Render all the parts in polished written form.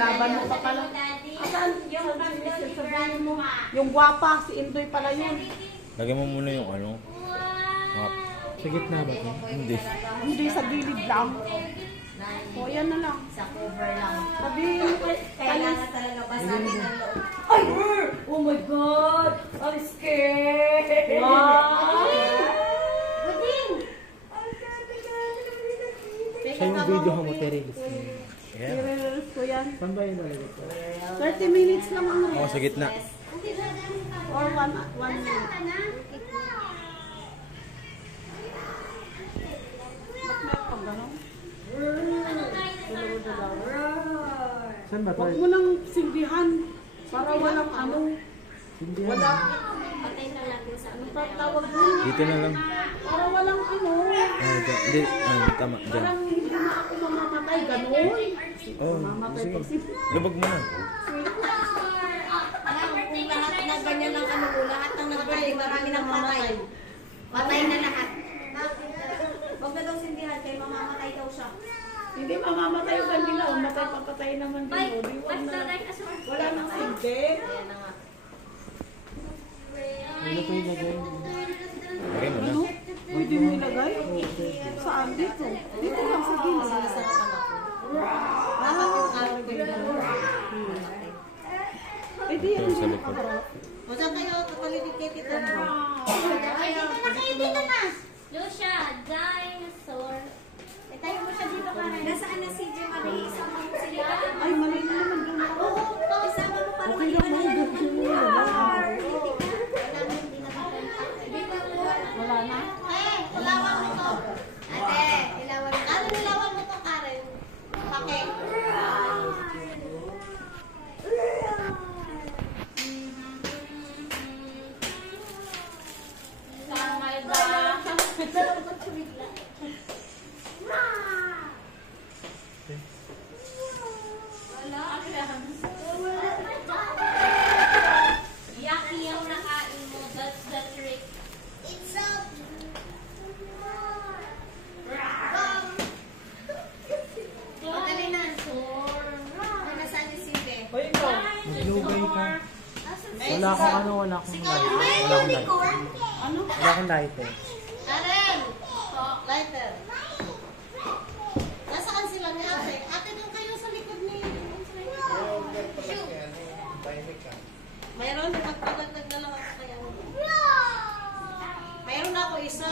kalaban mo pa pala. Asan? Sabihin mo. Yung gwapa, si Indoy pala yun. Lagyan mo muna yung ano. Sa gitna ba ito? Hindi. Hindi, sa gilid lang. O, yan na lang. Sa cover lang. Sabihin mo kay Kailangan talaga basahin ang loob. Ay! Oh my God! I'm scared! Wow! Buding! Siya yung video mo, Terry. Yeah. I-reels ko yan. Saan ba yung nalagay ko? 30 minutes lang ang Oo, sa gitna. or 1 minute. Pag gano'n. Saan ba ito? Huwag mo nang silbihan para walang ano. Hindi Wala. Patay na natin sa Ano pa tawag doon? Dito na lang. Para walang ano. Hindi. Tama. Diyan. Parang hindi na ako mamamatay. Gano'n. Oh, Mamamatay sige. pag si... Lubag mo na. kung lahat na ganyan ang ano mo, lahat ng nagpatay, marami ng patay. Patay na lahat. Huwag na daw sindihan, kaya mamamatay daw siya. Hindi mamamatay yung kanila. Matay papatay naman din. O, di wag na. Wala nang silbi. Ayan na nga. Ano pa yung lagay? Lagay mo na. Ano? Pwede mo ilagay? Saan? Dito. Dito lang sa gilid. Dapat yung araw ko yun. Eh di yan Ito sa din likod. nakaharap. O saan kayo, kapalitin kayo dito. Ay, dito na kayo, dito na! Lucia, dinosaur. Tayo mo siya dito, Karen. Nasaan na si Jim Marie? Isama mo sila. Ay, mali na naman doon ako. Isama mo para Okay lang mo. Doon mo na. Wala na. Eh, ilawan mo to. Ate, ilawan mo. Ano nilawan mo to, Karen? Pake. Kamay ba? Yaki yung nakain mo. That's the trick. It's a... Madali na. Ay, nasaan yung sibe? Hoy, ikaw. Maglugay ka. Ay, Wala akong ano, wala akong light. Wala akong light. Ano? Wala akong light eh. Karen! Lighter. Nasaan sila ni ate? Ate, doon kayo sa likod ni... Mayroon, magpagagdag na lang ako kaya. Mayroon ako isa.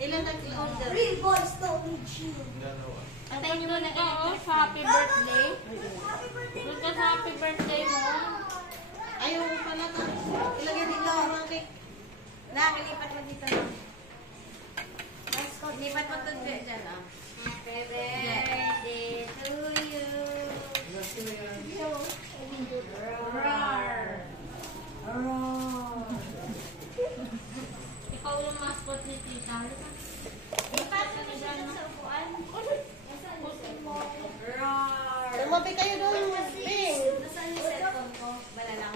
Ilan nag-order? Real boys don't need you. Atay niyo na ito sa happy birthday. Look at happy birthday mo. Ayaw mo pala na. Ilagay dito ang cake. Ilipat mo dito. Ilipat mo ito dyan. Happy birthday to you. Roar! Roar! Ikaw yung mascot ni Tita. Ilipat ka na dyan sa upuan. Roar! Tumabi kayo doon. Bing! Nasaan yung cellphone ko? Bala lang.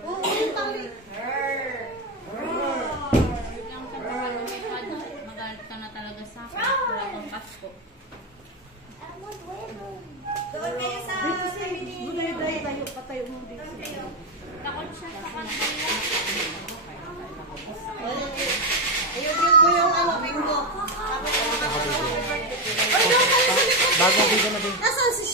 Oo, yung tali. Yung kapag lumipad, magalit ka na talaga sa akin. Wala akong Pasko. Doon kayo sa... Buday, tayo. Patayo mo dito. Takot siya sa kanila. Ayun mo yung ano, bingo. Bago dito na din. Nasaan si